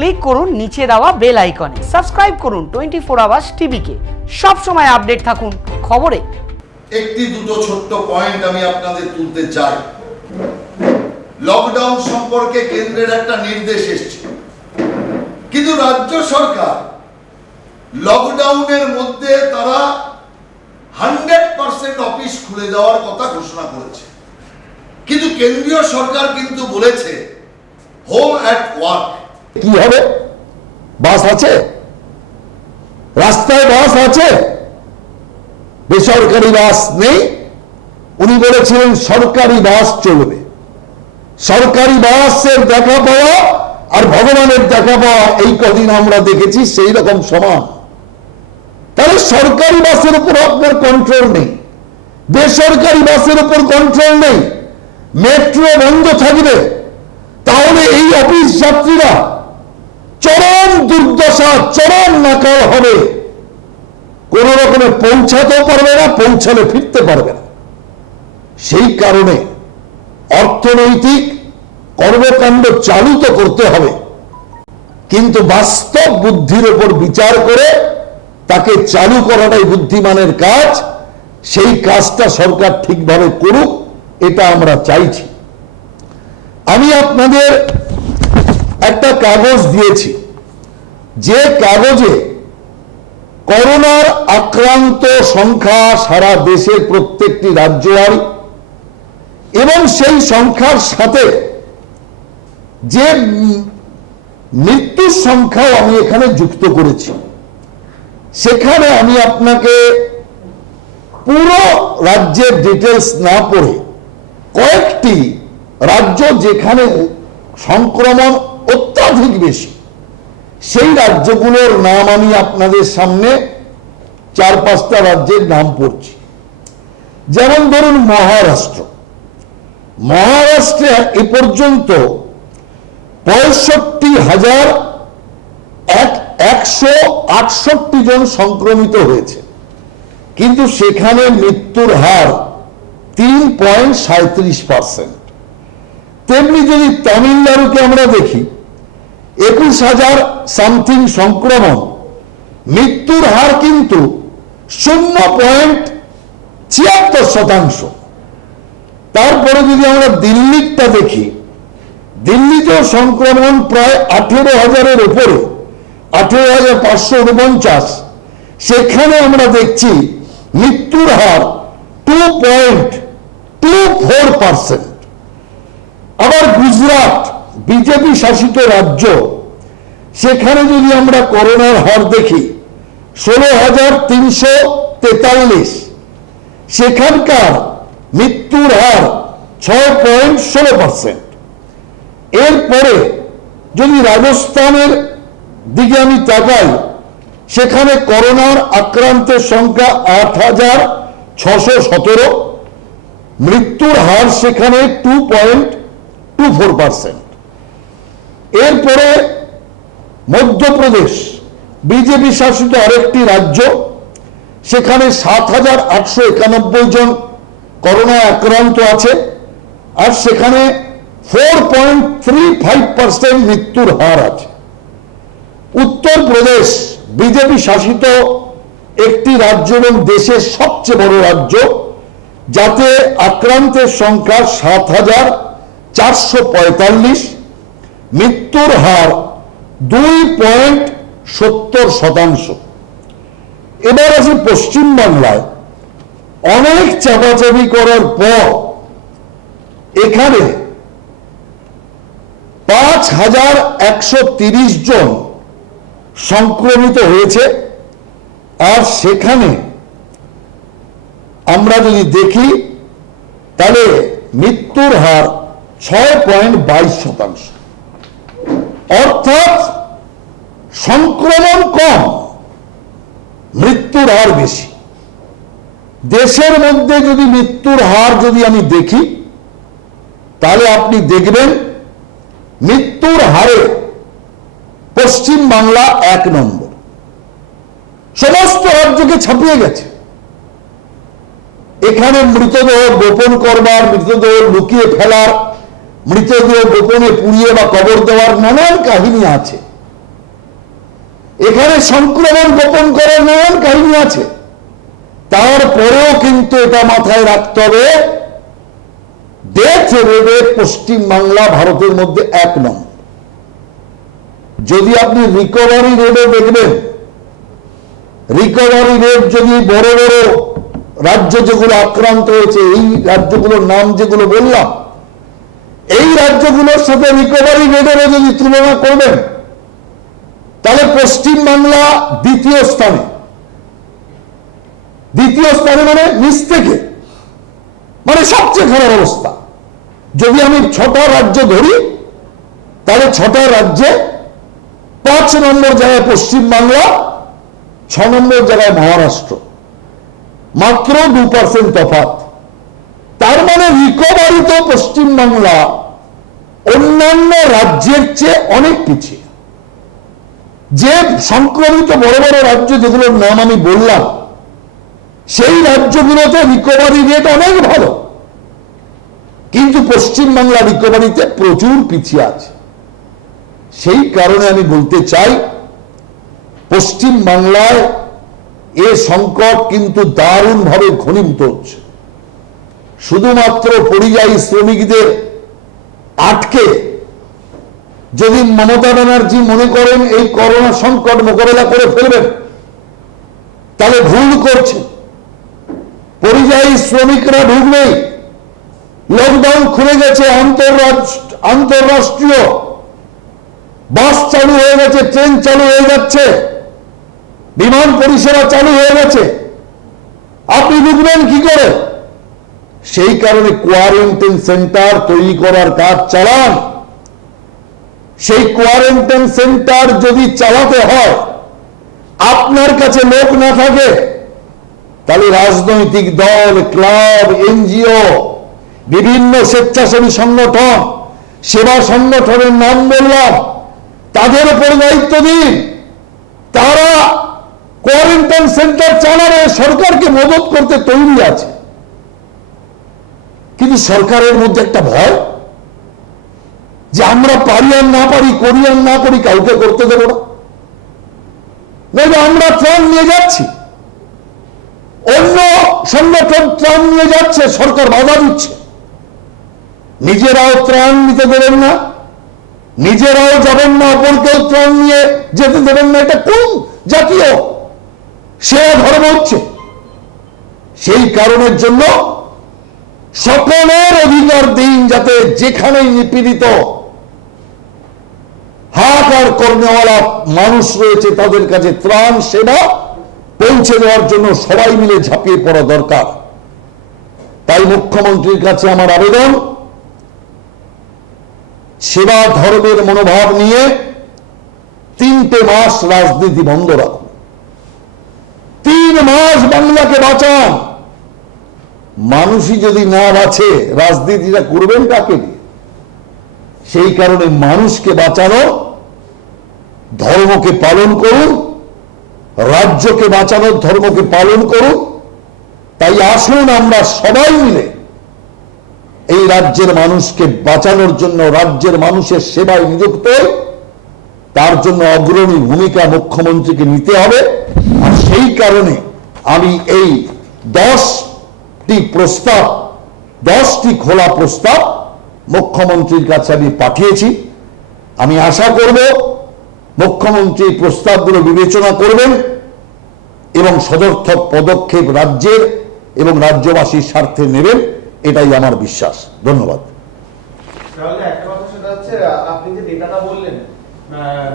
Click করুন নিচে দেওয়া বেল আইকনে। সাবস্ক্রাইব করুন 24 আওয়ার্স টিভিকে। সব সময় আপডেট থাকুন খবরে। একটি দুটো ছোট্ট পয়েন্ট আমি আপনাদের তুলতে চাই। লকডাউন সম্পর্কে কেন্দ্রের একটা নির্দেশ এসেছে, কিন্তু রাজ্য সরকার লকডাউনের মধ্যে তারা 100% অফিস খুলে দেওয়ার কথা ঘোষণা করেছে, কিন্তু কেন্দ্রীয় সরকার কিন্তু বলেছে হোম অ্যাট ওয়ার্ক। কি হবে? বাস আছে, রাস্তায় বাস আছে, বেসরকারি বাস নেই। উনি বলেছিলেন সরকারি বাস চলবে। সরকারি বাসের দেখা পাওয়া আর ভগবানের দেখা পাওয়া এই কদিন আমরা দেখেছি সেই রকম সমান। তাহলে সরকারি বাসের উপর আপনার কন্ট্রোল নেই, বেসরকারি বাসের উপর কন্ট্রোল নেই, মেট্রো বন্ধ থাকবে, তাহলে এই অফিস যাত্রীরা চরম দুর্দশা, চরম নাকাল হবে। কোন রকমে পৌঁছাতেও পারবে না, পৌঁছালে ফিরতে পারবে না। সেই কারণে অর্থনৈতিক কর্মকাণ্ড চালু তো করতে হবে, কিন্তু বাস্তব বুদ্ধির উপর বিচার করে তাকে চালু করাটাই বুদ্ধিমানের কাজ। সেই কাজটা সরকার ঠিকভাবে করুক, এটা আমরা চাইছি। আমি আপনাদের একটা কাগজ দিয়েছি, যে কাগজে করোনার আক্রান্ত সংখ্যা সারা দেশের প্রত্যেকটি রাজ্যের এবং সেই সংখ্যার সাথে যে মৃত্যুর সংখ্যাও আমি এখানে যুক্ত করেছি। সেখানে আমি আপনাকে পুরো রাজ্যের ডিটেলস না পড়ে কয়েকটি রাজ্য যেখানে সংক্রমণ অত্যাধিক বেশি সেই রাজ্যগুলোর নাম আমি আপনাদের সামনে 4-5টা রাজ্যের নাম পড়ছি। যেমন ধরুন মহারাষ্ট্রে এ পর্যন্ত 65,168 জন সংক্রমিত হয়েছে, কিন্তু সেখানে মৃত্যুর হার 3.37%। তেমনি যদি তামিলনাড়ুকে আমরা দেখি, 21,000 সামথিং সংক্রমণ, মৃত্যুর হার কিন্তু 0.76%। তারপরে যদি আমরা দিল্লিটা দেখি, দিল্লিতেও সংক্রমণ প্রায় 18,000-এর উপরে, 18,549। সেখানে আমরা দেখছি মৃত্যুর হার 2.24%। আবার গুজরাট বিজেপি শাসিত রাজ্য, সেখানে যদি আমরা করোনার হার দেখি 16,343, সেখানকার মৃত্যুর হার 6.16%। এরপরে যদি রাজস্থানের দিকে আমি তাকাই, সেখানে করোনার আক্রান্তের সংখ্যা 8,617, মৃত্যুর হার সেখানে 2.24%। এরপরে মধ্যপ্রদেশ বিজেপি শাসিত আরেকটি রাজ্য, সেখানে 7,891 জন করোনায় আক্রান্ত আছে, আর সেখানে 4.35% মৃত্যুর হার আছে। উত্তরপ্রদেশ বিজেপি শাসিত একটি রাজ্য এবং দেশের সবচেয়ে বড় রাজ্য, যাতে আক্রান্তের সংখ্যা 7,445, মৃত্যুর হার 2.70%। এবার আসি পশ্চিমবাংলায়। অনেক চাপাচাপি করার পর এখানে 5,130 জন সংক্রমিত হয়েছে, আর সেখানে আমরা যদি দেখি তাহলে মৃত্যুর হার 6.22%। অর্থাৎ সংক্রমণ কম, মৃত্যুর হার বেশি। দেশের মধ্যে যদি মৃত্যুর হার যদি আমি দেখি, তাহলে আপনি দেখবেন মৃত্যুর হারে পশ্চিম বাংলা 1 নম্বর, সমস্ত রাজ্যকে ছাপিয়ে গেছে। এখানে মৃতদেহ গোপন করবার, মৃতদেহ লুকিয়ে ফেলার, মৃতদেহ গোপনে পুড়িয়ে বা কবর দেওয়ার নানান কাহিনী আছে। এখানে সংক্রমণ গোপন করার নানান কাহিনী আছে। তারপরেও কিন্তু এটা মাথায় রাখতে হবে, ডেথ রেটে পশ্চিম বাংলা ভারতের মধ্যে 1 নম্বর। যদি আপনি রিকভারি রেটে দেখবেন, রিকভারি রেট যদি বড় বড় রাজ্য যেগুলো আক্রান্ত হয়েছে, এই রাজ্যগুলোর নাম যেগুলো বললাম, এই রাজ্যগুলোর সাথে রিকভারি রেটেরও যদি তুলনা করবেন, তাহলে পশ্চিম বাংলা দ্বিতীয় স্থানে। দ্বিতীয় স্থানে মানে নিচ থেকে, মানে সবচেয়ে খারাপ অবস্থা। যদি আমি 6টা রাজ্য ধরি, তাহলে 6টা রাজ্যে 5 নম্বর জায়গায় পশ্চিম বাংলা, 6 নম্বর জায়গায় মহারাষ্ট্র, মাত্র 2% তফাৎ। তার মানে রিকভারিতে পশ্চিম বাংলা অন্যান্য রাজ্যের চেয়ে অনেক পিছিয়ে। যে সংক্রমিত বড় বড় রাজ্য যেগুলোর নাম আমি বললাম, সেই রাজ্যগুলোতে রিকভারি রেট অনেক ভালো, কিন্তু পশ্চিম বাংলা রিকভারিতে প্রচুর পিছিয়ে আছে। সেই কারণে আমি বলতে চাই, পশ্চিম বাংলায় এ সংকট কিন্তু দারুণভাবে ঘনীভূত হচ্ছে। শুধুমাত্র পরিযায়ী শ্রমিকদের আটকে যদি মমতা ব্যানার্জি মনে করেন এই করোনা সংকট মোকাবেলা করে ফেলবেন, তাহলে ভুল করছে। পরিযায়ী শ্রমিকরা ঢুকবেই, লকডাউন খুলে গেছে, আন্তঃরাষ্ট্রীয় বাস চালু হয়ে গেছে, ট্রেন চালু হয়ে যাচ্ছে, বিমান পরিষেবা চালু হয়ে গেছে, আপনি ঢুকবেন কি করে? সেই কারণে কোয়ারেন্টাইন সেন্টার তৈরি করার কাজ চালান। সেই কোয়ারেন্টাইন সেন্টার যদি চালাতে হয়, আপনার কাছে লোক না থাকে, তাহলে রাজনৈতিক দল, ক্লাব, এনজিও, বিভিন্ন স্বেচ্ছাসেবী সংগঠন, সেবা সংগঠনের নাম বললাম, তাদের উপর দায়িত্ব দিন। তারা কোয়ারেন্টাইন সেন্টার চালাবে, সরকারকে মদত করতে তৈরি আছে। কিন্তু সরকারের মধ্যে একটা ভয় যে আমরা পারি আর না পারি, করি আর না করি, কাউকে করতে দেব না। নইলে আমরা ত্রাণ নিয়ে যাচ্ছি, অন্য সংগঠন ত্রাণ নিয়ে যাচ্ছে, সরকার বাধা দিচ্ছে। নিজেরাও ত্রাণ নিতে দেবেন না, নিজেরাও যাবেন না, অপরকেও ত্রাণ নিয়ে যেতে দেবেন না। এটা কোন জাতীয় সেবা ধর্ম হচ্ছে? সেই কারণের জন্য সকলের অধিকার দিন, যাতে যেখানেই নিপীড়িত হাহাকার কর্মওয়ালা মানুষ রয়েছে, তাদের কাছে ত্রাণ সেবা পৌঁছে দেওয়ার জন্য সবাই মিলে ঝাঁপিয়ে পড়া দরকার। তাই মুখ্যমন্ত্রীর কাছে আমার আবেদন, সেবা ধর্মের মনোভাব নিয়ে 3টে মাস রাজনীতি বন্ধ রাখুন। 3 মাস বাংলাকে বাঁচান। মানুষই যদি না বাঁচে, রাজনীতিটা করবেন কাকে দিয়ে? সেই কারণে মানুষকে বাঁচানো, ধর্মকে পালন করুন, রাজ্যকে বাঁচানোর ধর্মকে পালন করুন। তাই আসুন আমরা সবাই মিলে এই রাজ্যের মানুষকে বাঁচানোর জন্য, রাজ্যের মানুষের সেবায় নিযুক্ত, তার জন্য অগ্রণী ভূমিকা মুখ্যমন্ত্রীকে নিতে হবে। আর সেই কারণে আমি এই 10টি প্রস্তাব, 10টি খোলা প্রস্তাব মুখ্যমন্ত্রীর কাছে আমি পাঠিয়েছি। আমি আশা করব মুখ্যমন্ত্রী প্রস্তাবগুলো বিবেচনা করবেন এবং সদর্থক পদক্ষেপ রাজ্যের এবং রাজ্যবাসীর স্বার্থে নেবেন, এটাই আমার বিশ্বাস। ধন্যবাদ। তাহলে একটা কথা সেটা হচ্ছে, আপনি যে ডেটাটা বললেন,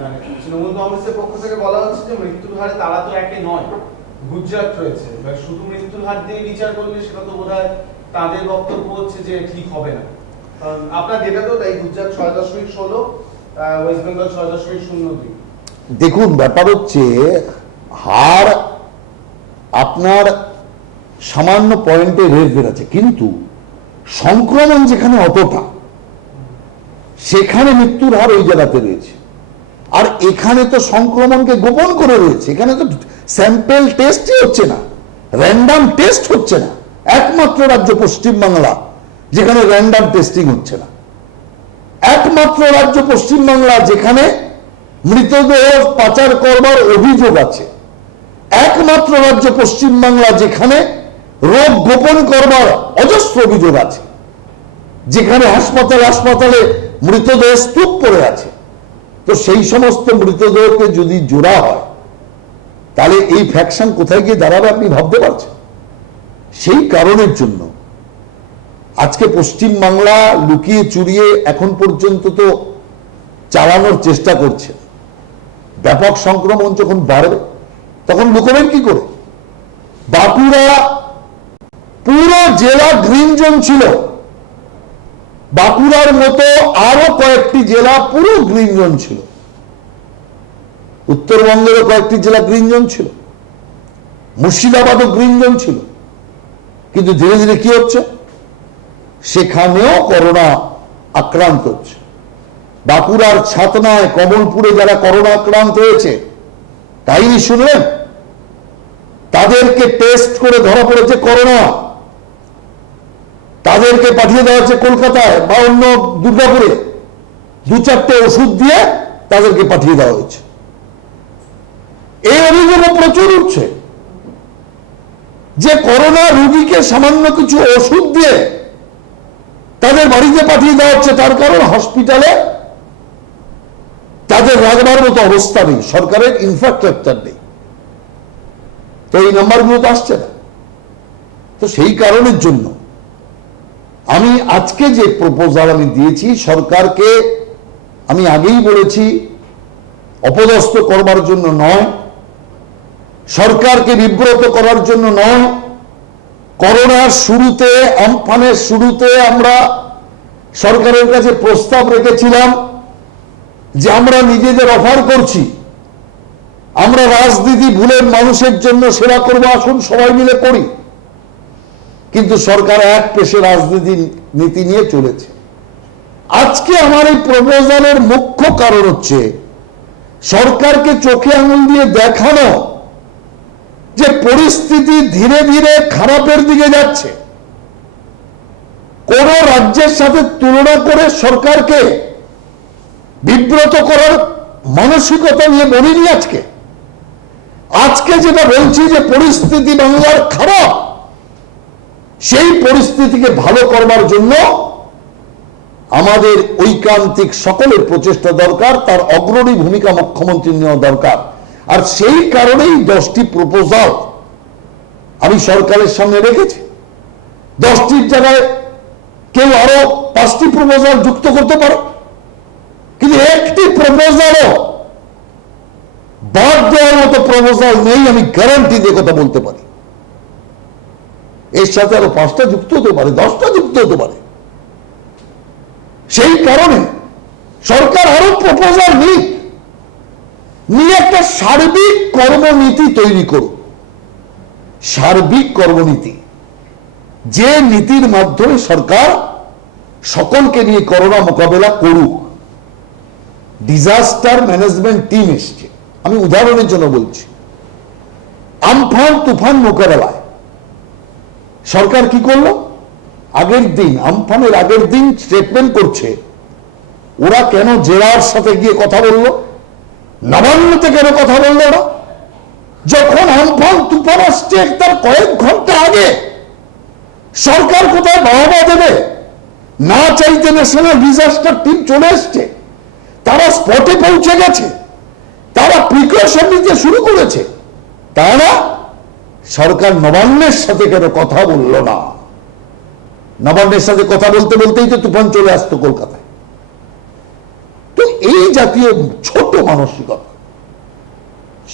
মানে তৃণমূল কংগ্রেসের পক্ষ থেকে বলা হচ্ছে যে মৃত্যুর হারে তারা তো একে নয়, গুজরাট রয়েছে। শুধু মৃত্যুর হার দিয়ে বিচার করলে সেটা তো বোধহয় তাদের বক্তব্য হচ্ছে যে ঠিক হবে না। কারণ আপনার ডেটা তো তাই, গুজরাট 6.16, ওয়েস্ট বেঙ্গল 6.02। দেখুন, ব্যাপার হচ্ছে হার আপনার সামান্য পয়েন্টে রেট বেড়েছে, কিন্তু সংক্রমণ যেখানে অতটা, সেখানে মৃত্যুর হার ওই জায়গাতে রয়েছে। আর এখানে তো সংক্রমণকে গোপন করে রয়েছে, এখানে তো স্যাম্পেল টেস্টই হচ্ছে না, র্যান্ডাম টেস্ট হচ্ছে না। একমাত্র রাজ্য পশ্চিমবাংলা যেখানে র্যান্ডাম টেস্টিং হচ্ছে না, একমাত্র রাজ্য পশ্চিমবাংলা যেখানে মৃতদেহ পাচার করবার অভিযোগ আছে। একমাত্র রাজ্য পশ্চিমবাংলা যেখানে রোগ গোপন করবার অজস্র অভিযোগ আছে, যেখানে হাসপাতালে মৃতদেহ স্তূপ পড়ে আছে। তো সেই সমস্ত মৃতদেহকে যদি জোড়া হয়, তাহলে এই ফ্যাকশন কোথায় গিয়ে দাঁড়াবে আপনি ভাবতে পারছেন? সেই কারণের জন্য আজকে পশ্চিমবাংলা লুকিয়ে চুরিয়ে এখন পর্যন্ত তো চালানোর চেষ্টা করছে। ব্যাপক সংক্রমণ যখন বাড়বে তখন লুকোবেন কি করে? বাঁকুড়া পুরো জেলা গ্রিন জোন ছিল, বাঁকুড়ার মতো আরো কয়েকটি জেলা পুরো গ্রিন জোন ছিল, উত্তরবঙ্গেরও কয়েকটি জেলা গ্রিন জোন ছিল, মুর্শিদাবাদও গ্রিন জোন ছিল। কিন্তু ধীরে ধীরে কি হচ্ছে? সেখানেও করোনা আক্রান্ত হচ্ছে। বাঁকুড়ার ছাতনায়, কমলপুরে যারা করোনা আক্রান্ত হয়েছে, কাহিনী শুনলেন? তাদেরকে টেস্ট করে ধরা পড়েছে করোনা, তাদেরকে পাঠিয়ে দেওয়া হচ্ছে কলকাতায় বা অন্য দুর্গাপুরে, 2-4টে ওষুধ দিয়ে তাদেরকে পাঠিয়ে দেওয়া হয়েছে। এই অভিযোগও প্রচুর উঠছে যে করোনা রোগীকে সামান্য কিছু ওষুধ দিয়ে তাদের বাড়িতে পাঠিয়ে দেওয়া হচ্ছে, তার কারণ হসপিটালে তাদের রাখবার মতো অবস্থা নেই, সরকারের ইনফ্রাস্ট্রাকচার নেই। তো এই নাম্বারগুলো তো আসছে না। তো সেই কারণের জন্য আমি আজকে যে প্রপোজাল আমি দিয়েছি সরকারকে, আমি আগেই বলেছি অপদস্থ করবার জন্য নয়, সরকারকে বিব্রত করার জন্য নয়। করোনার শুরুতে, আমফানের শুরুতে আমরা সরকারের কাছে প্রস্তাব রেখেছিলাম যে আমরা নিজেদের অফার করছি, আমরা রাজনীতি ভুলে মানুষের জন্য সেবা করবো, আসুন সবাই মিলে করি। কিন্তু সরকার এক পেশে রাজনীতি নীতি নিয়ে চলেছে। আজকে আমার এই প্রপোজালের মুখ্য কারণ হচ্ছে সরকারকে চোখে আঙুল দিয়ে দেখানো যে পরিস্থিতি ধীরে ধীরে খারাপের দিকে যাচ্ছে। কোন রাজ্যের সাথে তুলনা করে সরকারকে বিব্রত করার মানসিকতা নিয়ে বলিনি। আজকে যেটা বলছি যে পরিস্থিতি বাংলার খারাপ, সেই পরিস্থিতিকে ভালো করবার জন্য আমাদের ঐকান্তিক সকলের প্রচেষ্টা দরকার, তার অগ্রণী ভূমিকা মুখ্যমন্ত্রীর নেওয়া দরকার। আর সেই কারণেই 10টি প্রপোজাল আমি সরকারের সামনে রেখেছি। 10টির জায়গায় কেউ আরো 5টি প্রপোজাল যুক্ত করতে পারে, কিন্তু একটি প্রপোজালও বাদ দেওয়ার মতো প্রপোজাল নেই, আমি গ্যারান্টি দিয়ে কথা বলতে পারি। এর সাথে আরো 5টা যুক্ত হতে পারে, 10টা যুক্ত হতে পারে। সেই কারণে সরকার আরো প্রপোজাল নিয়ে একটা সার্বিক কর্মনীতি তৈরি করুক। সার্বিক কর্মনীতি, যে নীতির মাধ্যমে সরকার সকলকে নিয়ে করোনা মোকাবেলা করুক। ডিজাস্টার ম্যানেজমেন্ট টিম এসছে, আমি উদাহরণের জন্য বলছি। আমফান তুফান মোকাবেলায় সরকার কি করলো? আগের দিন, আমফানের আগের দিন স্টেটমেন্ট করছে ওরা কেন জেলার সাথে গিয়ে কথা বললো, নবান্নতে কেন কথা বললো ওরা? যখন আমফান তুফান আসছে তার কয়েক ঘন্টা আগে সরকার কোথায় বাহবা দেবে? না চাইতে ন্যাশনাল ডিজাস্টার টিম চলে এসছে, তারা স্পটে পৌঁছে গেছে, তারা প্রিকশন নিতে শুরু করেছে। তারা সরকার নবান্নের সাথে কেন কথা বলল না? নবান্নের সাথে কথা বলতে বলতেই তো তুফান চলে আসতো কলকাতায়। তো এই জাতীয় ছোট মানসিকতা,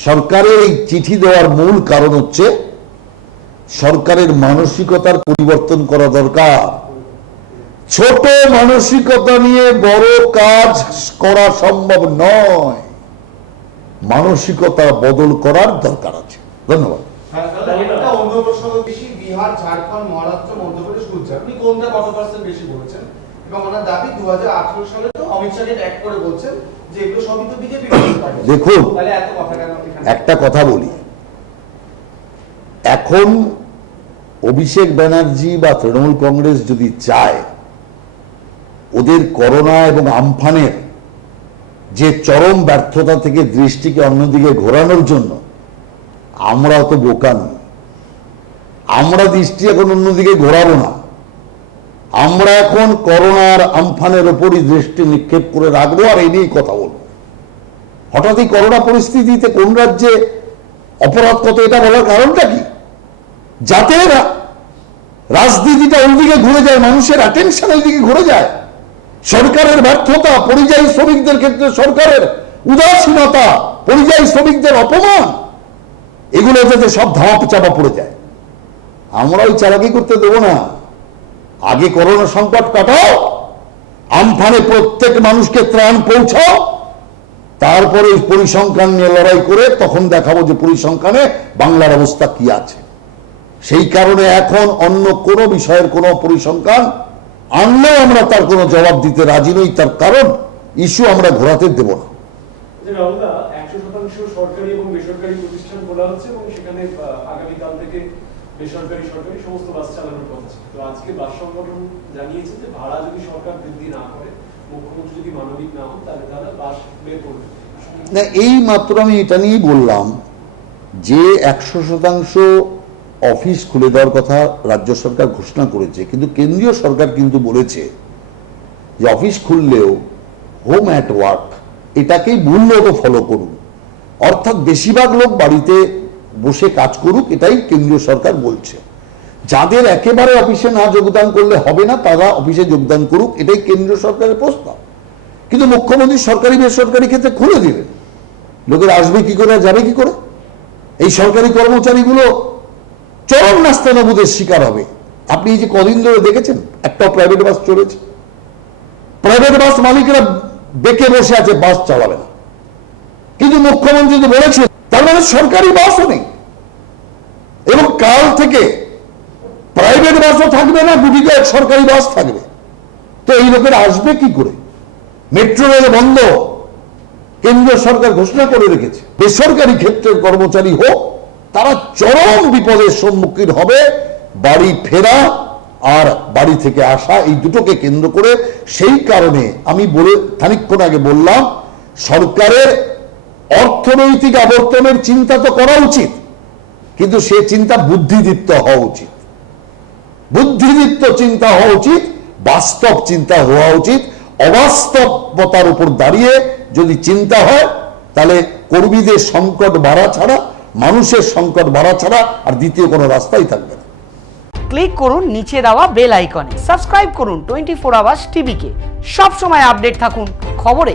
সরকারের এই চিঠি দেওয়ার মূল কারণ হচ্ছে সরকারের মানসিকতার পরিবর্তন করা দরকার। ছোট মানসিকতা নিয়ে বড় কাজ করা সম্ভব নয়, মানসিকতা বদল করার দরকার আছে। ধন্যবাদ। অন্য প্রশ্ন, বেশি বিহার, ঝাড়খণ্ড, মহারাষ্ট্র, মধ্যপ্রদেশ, গুজরাট, আপনি কোনটা কত পার্সেন্ট বেশি বলেছেন? এবং ওনার দাবি 2018 সালে তো অমিত শাহকে ট্যাগ করে বলছেন যে এগুলো সবই তো বিজেপি। দেখুন, তাহলে এত কথা কেন? একটা কথা বলি, এখন অভিষেক ব্যানার্জি বা তৃণমূল কংগ্রেস যদি চায় ওদের করোনা এবং আমফানের যে চরম ব্যর্থতা থেকে দৃষ্টিকে অন্যদিকে ঘোরানোর জন্য আমরা তো বোকা নই। আমরা দৃষ্টি এখন অন্যদিকে ঘোরাবো না। আমরা এখন করোনার আমফানের ওপরই দৃষ্টি নিক্ষেপ করে রাখবো আর এই নিয়েই কথা বলবো। হঠাৎই করোনা পরিস্থিতিতে কোন রাজ্যে অপরাধ কত এটা বলার কারণটা কি? যাতে রাজনীতিটা ওইদিকে ঘুরে যায়, মানুষের অ্যাটেনশন ওইদিকে ঘুরে যায়। সরকারের ব্যর্থতা, পরিযায়ী শ্রমিকদের ক্ষেত্রে সরকারের উদাসীনতা, পরিযায়ী শ্রমিকদের অপমান, এগুলো যাতে সব ধাপ চাপা পড়ে যায়। আমরা ওই চালাকি করতে দেবো না। আগে করোনা সংকট কাটাও, আমফানে প্রত্যেক মানুষকে ত্রাণ পৌঁছাও, তারপরে ওই পরিসংখ্যান নিয়ে লড়াই করে তখন দেখাবো যে পরিসংখ্যানে বাংলার অবস্থা কি আছে। সেই কারণে এখন অন্য কোনো বিষয়ের কোনো পরিসংখ্যান আনলেও আমরা তার কোনো জবাব দিতে রাজি নই। তার কারণ ইস্যু আমরা ঘোরাতে দেব না। রাহুলদা, 100% সরকারি এবং বেসরকারি প্রতিষ্ঠান খোলা হচ্ছে এবং সেখানে আগামীকাল থেকে বেসরকারি সরকারি সমস্ত বাস চালানোর কথা ছিল। তো আজকে বাস সংগঠন জানিয়েছে যে ভাড়া যদি সরকার বৃদ্ধি না করে, মুখ্যমন্ত্রী যদি মানবিক না হন, তাহলে তারা বাস বের করবে না। এই মাত্র আমি এটা নিয়েই বললাম যে 100% অফিস খুলে দেওয়ার কথা রাজ্য সরকার ঘোষণা করেছে, কিন্তু কেন্দ্রীয় সরকার কিন্তু বলেছে যে অফিস খুললেও হোম অ্যাট ওয়ার্ক এটাকেই মূলত ফলো করুন, অর্থাৎ বেশিরভাগ লোক বাড়িতে বসে কাজ করুক, এটাই কেন্দ্রীয় সরকার বলছে। যাদের একেবারে অফিসে না যোগদান করলে হবে না তারা অফিসে যোগদান করুক, এটাই কেন্দ্রীয় সরকারের প্রস্তাব। কিন্তু মুখ্যমন্ত্রী সরকারি বেসরকারি ক্ষেত্রে খুলে দিলেন, লোকের আসবে কি করে, যাবে কি করে? এই সরকারি কর্মচারীগুলো চরম নাস্তানাবুদের শিকার হবে। আপনি এই যে কদিন ধরে দেখেছেন একটা প্রাইভেট বাস চলেছে, প্রাইভেট বাস মালিকরা বেঁকে বসে আছে, বাস চালাবে না। কিন্তু মুখ্যমন্ত্রী তো বলেছেন, তার মানে সরকারি বাসও নেই এবং কাল থেকে প্রাইভেট বাসও থাকবে না, দুটিতে সরকারি বাস থাকবে। তো এই লোকেরা আসবে কি করে? মেট্রো রেল বন্ধ কেন্দ্রীয় সরকার ঘোষণা করে রেখেছে। বেসরকারি ক্ষেত্রের কর্মচারী হোক, তারা চরম বিপদের সম্মুখীন হবে। বাড়ি ফেরা আর বাড়ি থেকে আসা এই দুটোকে কেন্দ্র করে। সেই কারণে আমি খানিকক্ষণ আগে বললাম, সরকারের অর্থনৈতিক আবর্তনের চিন্তা তো করা উচিত, কিন্তু সে চিন্তা বুদ্ধিদীপ্ত হওয়া উচিত। বুদ্ধিদীপ্ত চিন্তা হওয়া উচিত, বাস্তব চিন্তা হওয়া উচিত। অবাস্তবতার উপর দাঁড়িয়ে যদি চিন্তা হয় তাহলে কর্মীদের সংকট বাড়া ছাড়া, মানুষের সংকট বাড়া ছাড়া আর দ্বিতীয় কোনো রাস্তাই থাকবে না। ক্লিক করুন নিচে দেওয়া বেল আইকনে, সাবস্ক্রাইব করুন 24 আওয়ার্স টিভিকে। সব সময় আপডেট থাকুন খবরে।